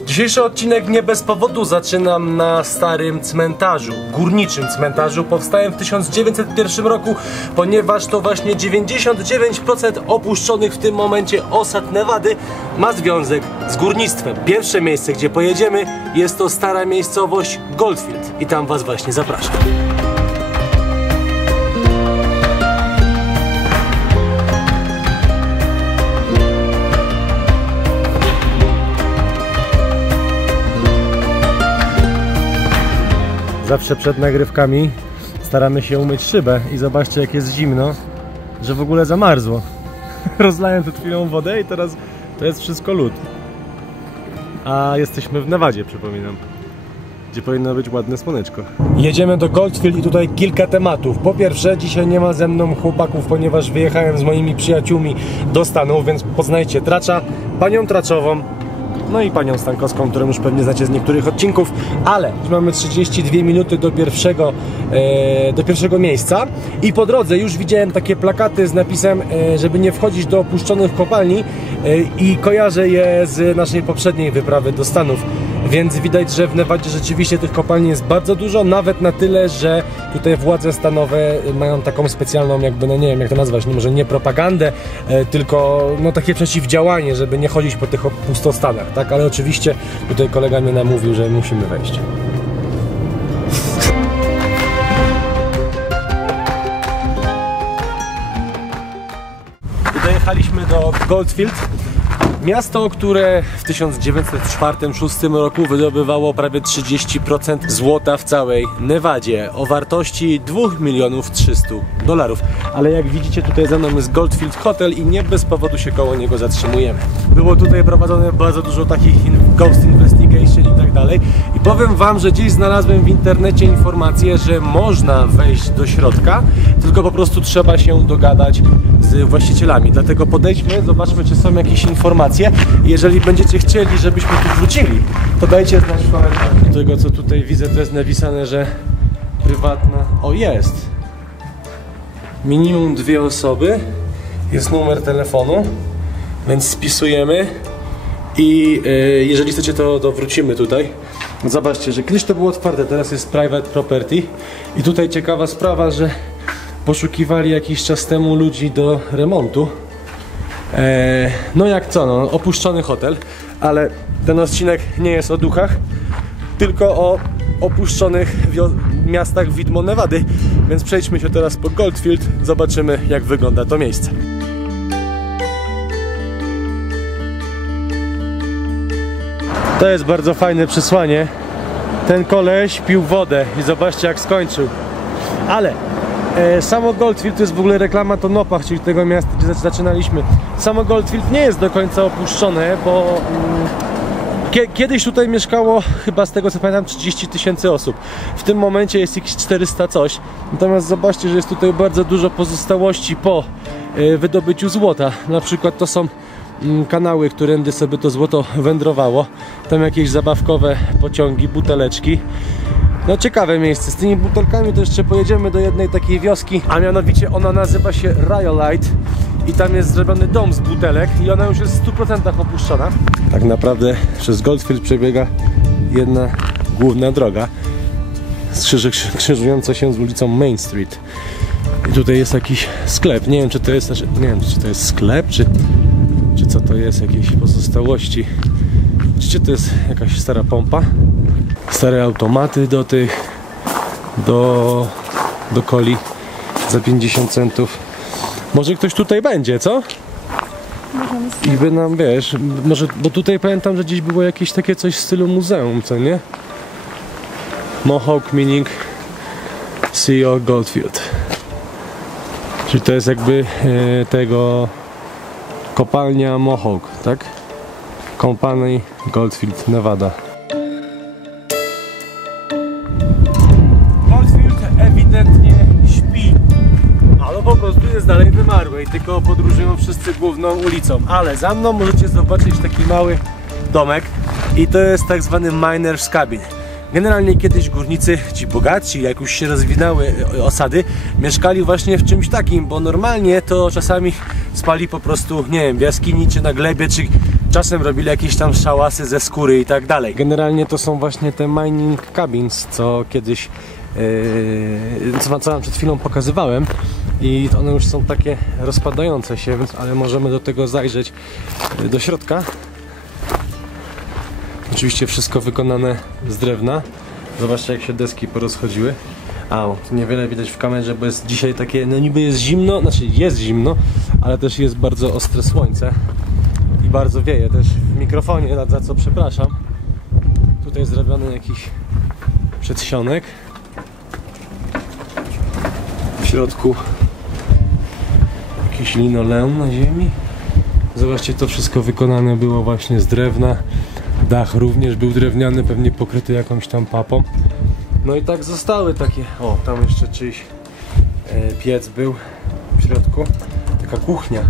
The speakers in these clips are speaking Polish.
Dzisiejszy odcinek nie bez powodu zaczynam na starym cmentarzu, górniczym cmentarzu. Powstałem w 1901 roku, ponieważ to właśnie 99% opuszczonych w tym momencie osad Nevady ma związek z górnictwem. Pierwsze miejsce, gdzie pojedziemy, jest to stara miejscowość Goldfield i tam was właśnie zapraszam. Zawsze przed nagrywkami staramy się umyć szybę i zobaczcie, jak jest zimno, że w ogóle zamarzło. Rozlałem przed chwilą wodę i teraz to jest wszystko lód. A jesteśmy w Nevadzie, przypominam, gdzie powinno być ładne słoneczko. Jedziemy do Goldfield i tutaj kilka tematów. Po pierwsze, dzisiaj nie ma ze mną chłopaków, ponieważ wyjechałem z moimi przyjaciółmi do Stanów, więc poznajcie Tracza, panią Traczową, no i panią Stankowską, którą już pewnie znacie z niektórych odcinków, ale już mamy 32 minuty do pierwszego miejsca i po drodze już widziałem takie plakaty z napisem, żeby nie wchodzić do opuszczonych kopalni i kojarzę je z naszej poprzedniej wyprawy do Stanów, więc widać, że w Nevadzie rzeczywiście tych kopalni jest bardzo dużo, nawet na tyle, że tutaj władze stanowe mają taką specjalną, jakby, no nie wiem jak to nazwać, może nie propagandę, tylko no takie przeciwdziałanie, żeby nie chodzić po tych pustostanach, tak? Ale oczywiście tutaj kolega mnie namówił, że musimy wejść. Dojechaliśmy do Goldfield, miasto, które w 1904-1906 roku wydobywało prawie 30% złota w całej Nevadzie o wartości $2,300,000. Ale jak widzicie, tutaj za mną jest Goldfield Hotel i nie bez powodu się koło niego zatrzymujemy. Było tutaj prowadzone bardzo dużo takich ghost investigation i tak dalej. I powiem wam, że gdzieś znalazłem w internecie informację, że można wejść do środka, tylko po prostu trzeba się dogadać z właścicielami. Dlatego podejdźmy, zobaczmy, czy są jakieś informacje. Jeżeli będziecie chcieli, żebyśmy tu wrócili, to dajcie znać w komentarzach. Do tego, co tutaj widzę, to jest napisane, że prywatna... O, jest! Minimum 2 osoby. Jest numer telefonu, więc spisujemy. I jeżeli chcecie, to wrócimy tutaj. Zobaczcie, że kiedyś to było otwarte, teraz jest private property. I tutaj ciekawa sprawa, że poszukiwali jakiś czas temu ludzi do remontu. No jak co, no, opuszczony hotel, ale ten odcinek nie jest o duchach, tylko o opuszczonych miastach widmo Nevady, więc przejdźmy się teraz po Goldfield, zobaczymy, jak wygląda to miejsce. To jest bardzo fajne przesłanie. Ten koleś pił wodę i zobaczcie, jak skończył. Ale samo Goldfield to jest w ogóle reklama Tonopah, czyli tego miasta, gdzie zaczynaliśmy. Samo Goldfield nie jest do końca opuszczone, bo kiedyś tutaj mieszkało, chyba z tego co pamiętam, 30 000 osób. W tym momencie jest jakieś 400 coś. Natomiast zobaczcie, że jest tutaj bardzo dużo pozostałości po wydobyciu złota. Na przykład to są kanały, którędy sobie to złoto wędrowało. Tam jakieś zabawkowe pociągi, buteleczki. No ciekawe miejsce. Z tymi butelkami to jeszcze pojedziemy do jednej takiej wioski, a mianowicie ona nazywa się Rhyolite i tam jest zrobiony dom z butelek i ona już jest w 100% opuszczona. Tak naprawdę przez Goldfield przebiega jedna główna droga krzyżująca się z ulicą Main Street. I tutaj jest jakiś sklep. Nie wiem, czy to jest, nie wiem, czy to jest sklep, czy co to jest, jakieś pozostałości. Widzicie, to jest jakaś stara pompa. Stare automaty do coli za 50 centów. Może ktoś tutaj będzie, co? I by nam, wiesz, może, bo tutaj pamiętam, że gdzieś było jakieś takie coś w stylu muzeum, co nie? Mohawk Mining CEO Goldfield. Czyli to jest jakby tego kopalnia Mohawk, tak? Company Goldfield, Nevada. Goldfield ewidentnie śpi, ale po prostu jest dalej wymarły i tylko podróżują wszyscy główną ulicą. Ale za mną możecie zobaczyć taki mały domek i to jest tak zwany miner's cabin. Generalnie kiedyś górnicy, ci bogatsi, jak już się rozwinęły osady, mieszkali właśnie w czymś takim, bo normalnie to czasami spali po prostu, nie wiem, w jaskini, czy na glebie, Czasem robili jakieś tam szałasy ze skóry i tak dalej. Generalnie to są właśnie te mining cabins, co kiedyś, co wam przed chwilą pokazywałem. I one już są takie rozpadające się, więc, ale możemy do tego zajrzeć do środka. Oczywiście wszystko wykonane z drewna. Zobaczcie, jak się deski porozchodziły. A, tu niewiele widać w kamerze, bo jest dzisiaj takie, no niby jest zimno, znaczy jest zimno, ale też jest bardzo ostre słońce i bardzo wieje też w mikrofonie, za co przepraszam. Tutaj zrobiony jakiś przedsionek. W środku jakiś linoleum na ziemi. Zobaczcie, to wszystko wykonane było właśnie z drewna. Dach również był drewniany, pewnie pokryty jakąś tam papą. No i tak zostały takie... O, tam jeszcze czyjś piec był w środku. Taka kuchnia.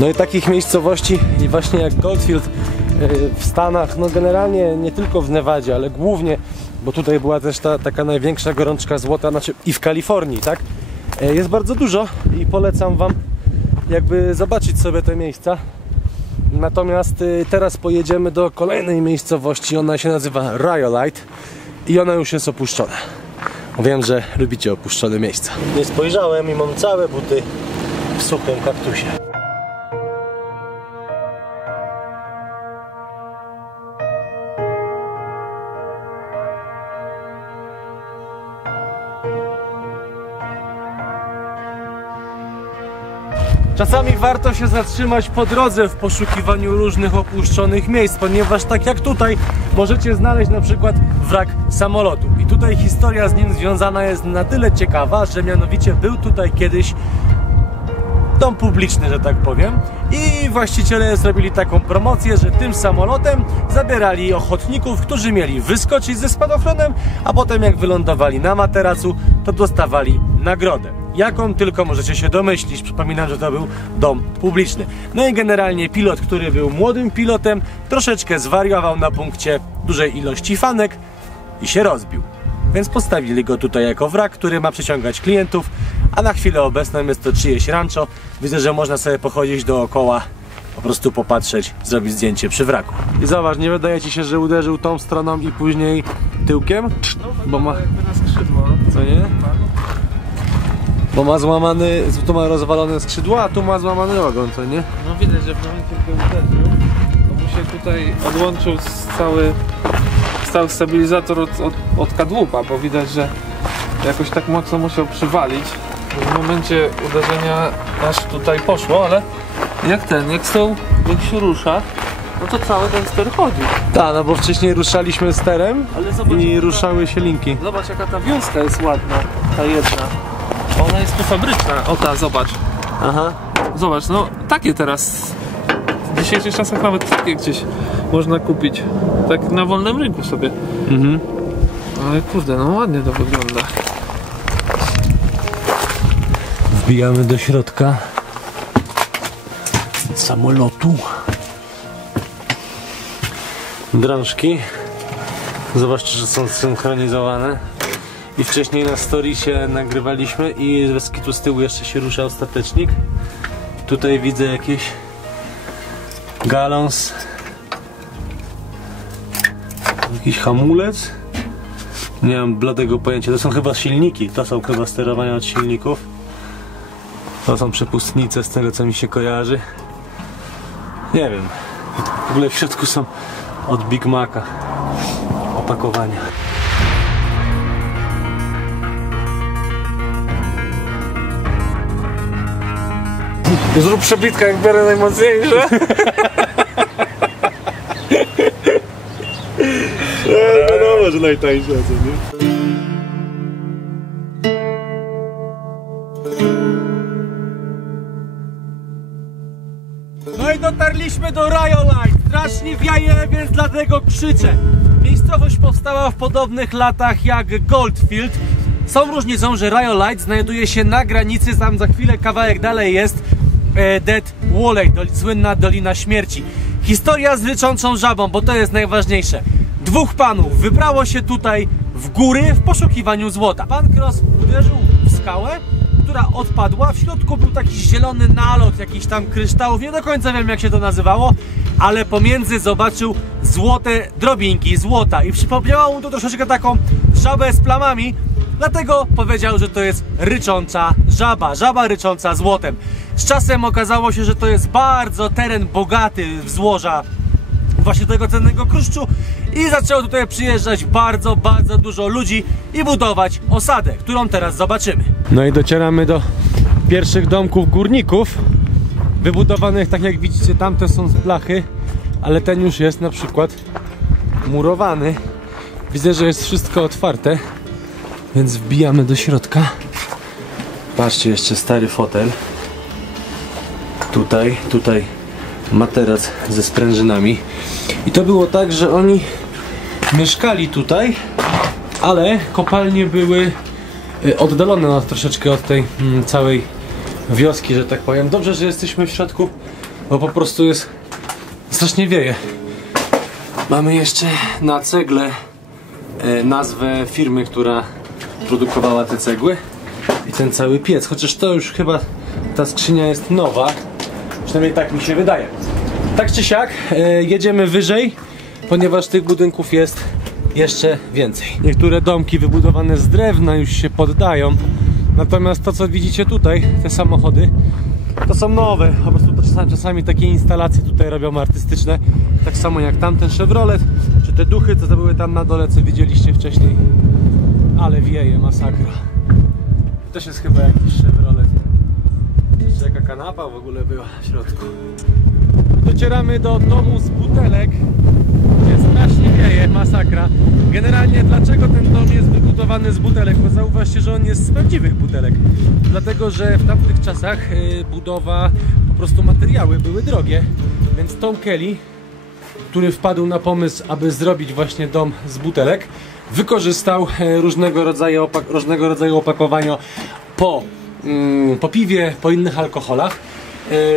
No i takich miejscowości właśnie jak Goldfield w Stanach, no generalnie nie tylko w Nevadzie, ale głównie, bo tutaj była też taka największa gorączka złota, znaczy i w Kalifornii, tak? Jest bardzo dużo i polecam wam jakby zobaczyć sobie te miejsca. Natomiast teraz pojedziemy do kolejnej miejscowości, ona się nazywa Rhyolite i ona już jest opuszczona. Wiem, że lubicie opuszczone miejsca. Nie spojrzałem i mam całe buty w suchym kaktusie. Czasami warto się zatrzymać po drodze w poszukiwaniu różnych opuszczonych miejsc, ponieważ tak jak tutaj możecie znaleźć na przykład wrak samolotu. I tutaj historia z nim związana jest na tyle ciekawa, że mianowicie był tutaj kiedyś dom publiczny, że tak powiem. I właściciele zrobili taką promocję, że tym samolotem zabierali ochotników, którzy mieli wyskoczyć ze spadochronem, a potem jak wylądowali na materacu, to dostawali nagrodę. Jaką tylko możecie się domyślić. Przypominam, że to był dom publiczny. No i generalnie pilot, który był młodym pilotem, troszeczkę zwariował na punkcie dużej ilości fanek i się rozbił. Więc postawili go tutaj jako wrak, który ma przyciągać klientów, a na chwilę obecną jest to czyjeś rancho. Widzę, że można sobie pochodzić dookoła, po prostu popatrzeć, zrobić zdjęcie przy wraku. I zobacz, nie wydaje ci się, że uderzył tą stroną i później tyłkiem? No, bo ma jakby na skrzydło. Co nie? Bo ma złamany, tu ma rozwalone skrzydła, a tu ma złamany ogon, co nie? No widać, że w momencie, gdy uderzył, to mu się tutaj odłączył cały stabilizator od kadłuba, bo widać, że jakoś tak mocno musiał przywalić. W momencie uderzenia aż tutaj poszło, ale jak się rusza, no to cały ten ster chodzi. Tak, no bo wcześniej ruszaliśmy sterem, ale zobacz, i ruszały się linki. Zobacz, jaka ta wiązka jest ładna, ta jedna. Ona jest tu fabryczna, o ta, zobacz. Aha. Zobacz, no takie teraz, w dzisiejszych czasach nawet takie gdzieś można kupić. Tak na wolnym rynku sobie. Mhm. Ale kurde, no ładnie to wygląda. Wbijamy do środka samolotu. Drążki. Zobaczcie, że są zsynchronizowane. I wcześniej na storiesie nagrywaliśmy i tu z tyłu jeszcze się rusza ostatecznik. Tutaj widzę jakieś galons. Jakiś hamulec. Nie mam bladego pojęcia. To są chyba silniki. To są chyba sterowania od silników. To są przepustnice z tego, co mi się kojarzy. Nie wiem. W ogóle w środku są od Big Maca opakowania. Zrób przebitkę, jak biorę najmocniejsze. Wiadomo, że najtańsze, co nie? No i dotarliśmy do Rhyolite. Strasznie wieje, więc dlatego krzyczę. Miejscowość powstała w podobnych latach jak Goldfield. Z tą różnicą, że Rhyolite znajduje się na granicy, tam za chwilę kawałek dalej jest Dead Valley, słynna Dolina Śmierci. Historia z ryczącą żabą, bo to jest najważniejsze. Dwóch panów wybrało się tutaj w góry w poszukiwaniu złota. Pan Cross uderzył w skałę, która odpadła. W środku był taki zielony nalot jakichś tam kryształów. Nie do końca wiem, jak się to nazywało, ale pomiędzy zobaczył złote drobinki złota i przypomniało mu to troszeczkę taką żabę z plamami. Dlatego powiedział, że to jest rycząca żaba. Żaba rycząca złotem. Z czasem okazało się, że to jest bardzo teren bogaty w złoża właśnie tego cennego kruszczu i zaczęło tutaj przyjeżdżać bardzo dużo ludzi i budować osadę, którą teraz zobaczymy. No i docieramy do pierwszych domków górników wybudowanych, tak jak widzicie, tamte są z blachy, ale ten już jest na przykład murowany. Widzę, że jest wszystko otwarte, więc wbijamy do środka. Patrzcie, jeszcze stary fotel. Tutaj materac ze sprężynami. I to było tak, że oni mieszkali tutaj, ale kopalnie były oddalone troszeczkę od tej całej wioski, że tak powiem. Dobrze, że jesteśmy w środku, bo po prostu jest strasznie wieje. Mamy jeszcze na cegle nazwę firmy, która produkowała te cegły i ten cały piec, chociaż to już chyba ta skrzynia jest nowa, przynajmniej tak mi się wydaje. Tak czy siak jedziemy wyżej, ponieważ tych budynków jest jeszcze więcej. Niektóre domki wybudowane z drewna już się poddają, natomiast to, co widzicie tutaj, te samochody, to są nowe. Po prostu to czasami takie instalacje tutaj robią artystyczne, tak samo jak tamten Chevrolet, czy te duchy, co to były tam na dole, co widzieliście wcześniej. Ale wieje, masakra. To też jest chyba jakiś Chevrolet. Jeszcze jaka kanapa w ogóle była w środku. Docieramy do domu z butelek, gdzie strasznie wieje, masakra. Generalnie dlaczego ten dom jest wybudowany z butelek? Bo zauważcie, że on jest z prawdziwych butelek. Dlatego, że w tamtych czasach budowa, po prostu materiały były drogie. Więc Tom Kelly, który wpadł na pomysł, aby zrobić właśnie dom z butelek, wykorzystał różnego rodzaju opakowania po piwie, po innych alkoholach.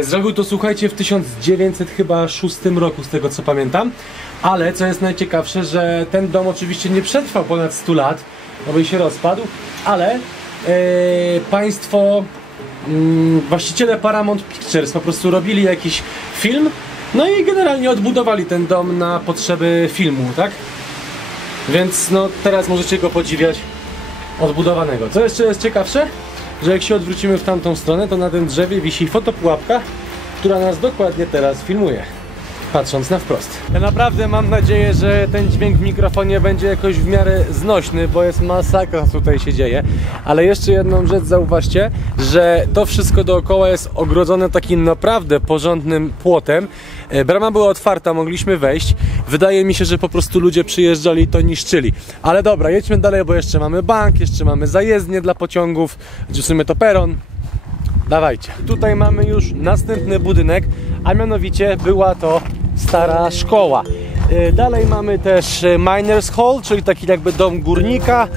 Zrobił to, słuchajcie, w 1906 roku, z tego co pamiętam. Ale co jest najciekawsze, że ten dom oczywiście nie przetrwał ponad 100 lat, bo by się rozpadł, ale państwo, właściciele Paramount Pictures po prostu robili jakiś film, no i generalnie odbudowali ten dom na potrzeby filmu, tak? Więc no teraz możecie go podziwiać odbudowanego. Co jeszcze jest ciekawsze, że jak się odwrócimy w tamtą stronę, to na tym drzewie wisi fotopułapka, która nas dokładnie teraz filmuje, patrząc na wprost. Ja naprawdę mam nadzieję, że ten dźwięk w mikrofonie będzie jakoś w miarę znośny, bo jest masakra, co tutaj się dzieje. Ale jeszcze jedną rzecz zauważcie, że to wszystko dookoła jest ogrodzone takim naprawdę porządnym płotem. Brama była otwarta, mogliśmy wejść. Wydaje mi się, że po prostu ludzie przyjeżdżali i to niszczyli. Ale dobra, jedźmy dalej, bo jeszcze mamy bank, jeszcze mamy zajezdnię dla pociągów, w sumie to peron. Dawajcie. Tutaj mamy już następny budynek, a mianowicie była to stara szkoła. Dalej mamy też Miners Hall, czyli taki jakby dom górnika.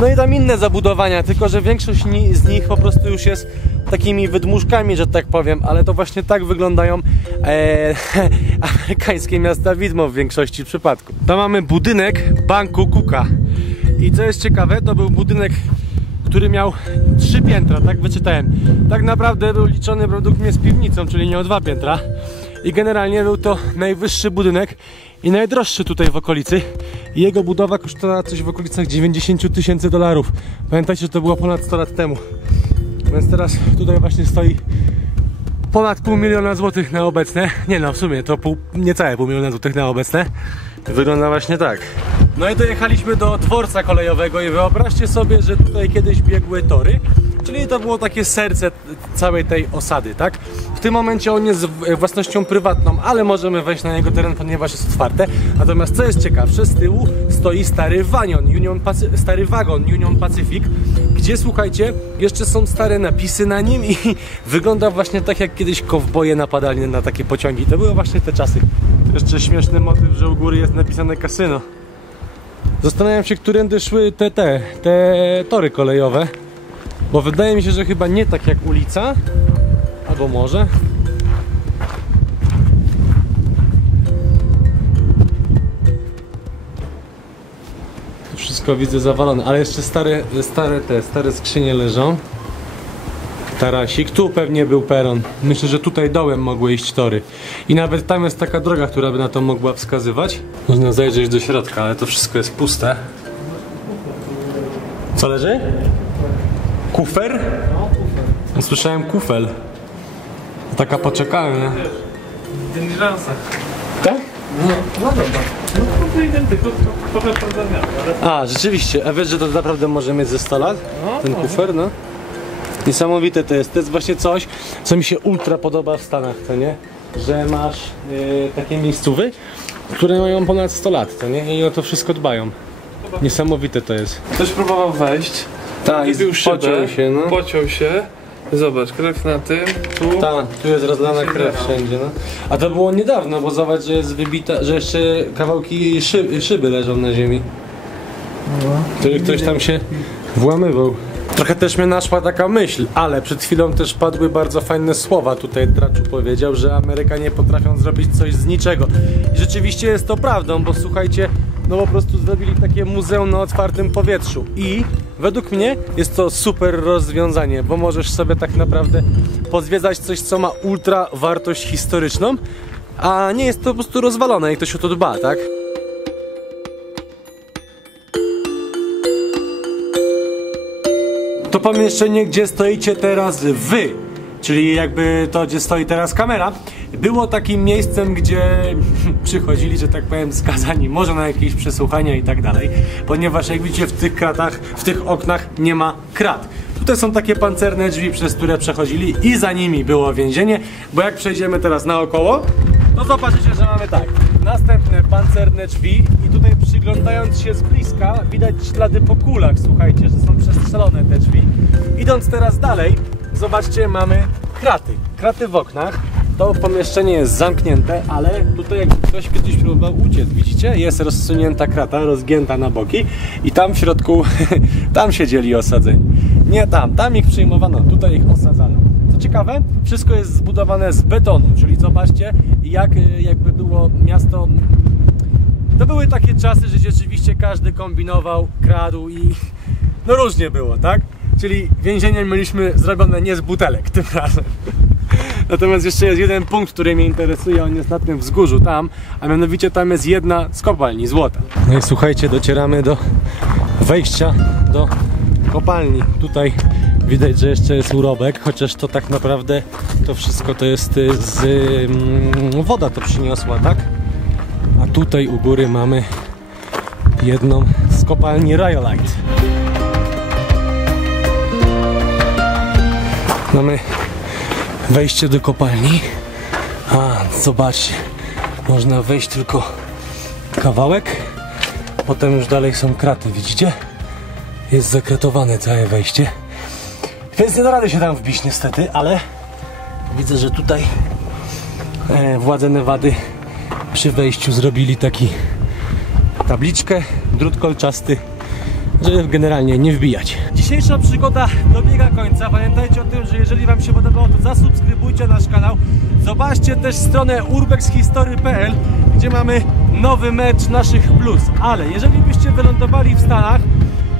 No i tam inne zabudowania, tylko że większość z nich po prostu już jest takimi wydmuszkami, że tak powiem, ale to właśnie tak wyglądają amerykańskie miasta widmo w większości przypadków. Tam mamy budynek banku Cooka i co jest ciekawe, to był budynek, który miał 3 piętra, tak wyczytałem. Tak naprawdę był liczony według mnie z piwnicą, czyli miał 2 piętra. I generalnie był to najwyższy budynek i najdroższy tutaj w okolicy. I jego budowa kosztowała coś w okolicach $90 000. Pamiętajcie, że to było ponad 100 lat temu. Więc teraz tutaj właśnie stoi ponad $500 000 złotych na obecne. Nie no, w sumie to niecałe $500 000 złotych na obecne. Wygląda właśnie tak. No i dojechaliśmy do dworca kolejowego i wyobraźcie sobie, że tutaj kiedyś biegły tory, czyli to było takie serce całej tej osady, tak? W tym momencie on jest własnością prywatną, ale możemy wejść na jego teren, ponieważ jest otwarte. Natomiast co jest ciekawsze, z tyłu stoi stary wagon Union Pacific, gdzie, słuchajcie, jeszcze są stare napisy na nim i wygląda właśnie tak, jak kiedyś kowboje napadali na takie pociągi. To były właśnie te czasy. Jeszcze śmieszny motyw, że u góry jest napisane kasyno. Zastanawiam się, którędy szły te tory kolejowe, bo wydaje mi się, że chyba nie tak jak ulica, albo może. wszystko widzę zawalone, ale jeszcze stare skrzynie leżą. Tarasik, tu pewnie był peron. Myślę, że tutaj dołem mogły iść tory. I nawet tam jest taka droga, która by na to mogła wskazywać. Można zajrzeć do środka, ale to wszystko jest puste. Co leży? Kufer? No, kufer. Słyszałem kufel. Taka poczekalnia. W dyliżansach. Tak? No dobra. No to identyko, trochę poza ale... A, rzeczywiście. A wiesz, że to naprawdę może mieć ze 100 lat? No, ten może. kufer, no. Niesamowite to jest. To jest właśnie coś, co mi się ultra podoba w Stanach, co nie? Że masz takie miejscówy, które mają ponad 100 lat, co nie? I o to wszystko dbają. Niesamowite to jest. Ktoś próbował wejść. Tak, i wybił szybę, pociął się, no. pociął się. Zobacz, krew na tym, tu. Tak, tu jest rozlana krew wszędzie, no. A to było niedawno, bo zobacz, że jest wybita, że jeszcze kawałki szyby leżą na ziemi. Który ktoś tam się włamywał. Trochę też mnie naszła taka myśl, ale przed chwilą też padły bardzo fajne słowa. Tutaj Traczu powiedział, że Amerykanie potrafią zrobić coś z niczego. I rzeczywiście jest to prawdą, bo słuchajcie, no po prostu zrobili takie muzeum na otwartym powietrzu. I według mnie jest to super rozwiązanie, bo możesz sobie tak naprawdę pozwiedzać coś, co ma ultra wartość historyczną, a nie jest to po prostu rozwalone i ktoś o to dba, tak? To pomieszczenie, gdzie stoicie teraz wy, czyli jakby to, gdzie stoi teraz kamera, było takim miejscem, gdzie przychodzili, że tak powiem, skazani, może na jakieś przesłuchania i tak dalej, ponieważ jak widzicie, w tych kratach, w tych oknach nie ma krat. Tutaj są takie pancerne drzwi, przez które przechodzili i za nimi było więzienie, bo jak przejdziemy teraz naokoło, to zobaczycie, że mamy tak, następne pancerne drzwi i tutaj przyglądając się z bliska widać ślady po kulach, słuchajcie, że są przestrzelone te drzwi. Idąc teraz dalej, zobaczcie, mamy kraty w oknach. To pomieszczenie jest zamknięte, ale tutaj jakby ktoś kiedyś próbował uciec, widzicie? Jest rozsunięta krata, rozgięta na boki i tam w środku, tam siedzieli osadzeni. Nie tam ich przyjmowano, tutaj ich osadzano. Co ciekawe, wszystko jest zbudowane z betonu, czyli zobaczcie, jakby było miasto... To były takie czasy, że rzeczywiście każdy kombinował, kradł i no różnie było, tak? Czyli więzienie mieliśmy zrobione nie z butelek tym razem. Natomiast jeszcze jest jeden punkt, który mnie interesuje, on jest na tym wzgórzu tam, a mianowicie tam jest jedna z kopalni złota. No i słuchajcie, docieramy do wejścia do kopalni. Tutaj widać, że jeszcze jest urobek, chociaż to tak naprawdę to wszystko to jest woda to przyniosła, tak? A tutaj u góry mamy jedną z kopalni Rhyolite. Mamy wejście do kopalni. A, zobaczcie, można wejść tylko kawałek, potem już dalej są kraty, widzicie? Jest zakratowane całe wejście, więc nie da rady się tam wbić niestety, ale widzę, że tutaj władze Nevady przy wejściu zrobili taki tabliczkę, drut kolczasty, żeby generalnie nie wbijać. Dzisiejsza przygoda dobiega końca. Pamiętajcie o tym, że jeżeli wam się podobało, to zasubskrybujcie nasz kanał. Zobaczcie też stronę urbexhistory.pl, gdzie mamy nowy mecz naszych blues. Ale jeżeli byście wylądowali w Stanach,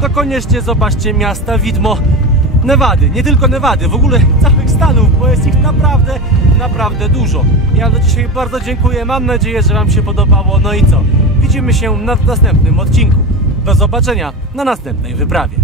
to koniecznie zobaczcie miasta widmo Nevady. Nie tylko Nevady, w ogóle całych Stanów, bo jest ich naprawdę dużo. Ja do dzisiaj bardzo dziękuję, mam nadzieję, że wam się podobało. No i co? Widzimy się na następnym odcinku. Do zobaczenia na następnej wyprawie.